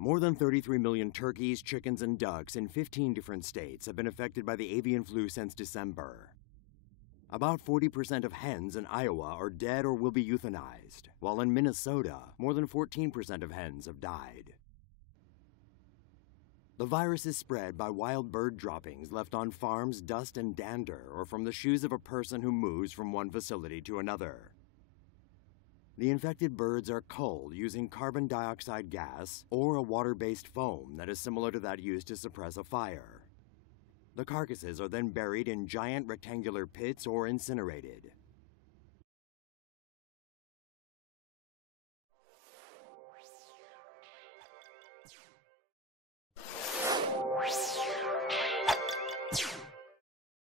More than 33 million turkeys, chickens, and ducks in 15 different states have been affected by the avian flu since December. About 40% of hens in Iowa are dead or will be euthanized, while in Minnesota, more than 14% of hens have died. The virus is spread by wild bird droppings left on farms, dust, and dander, or from the shoes of a person who moves from one facility to another. The infected birds are culled using carbon dioxide gas or a water-based foam that is similar to that used to suppress a fire. The carcasses are then buried in giant rectangular pits or incinerated.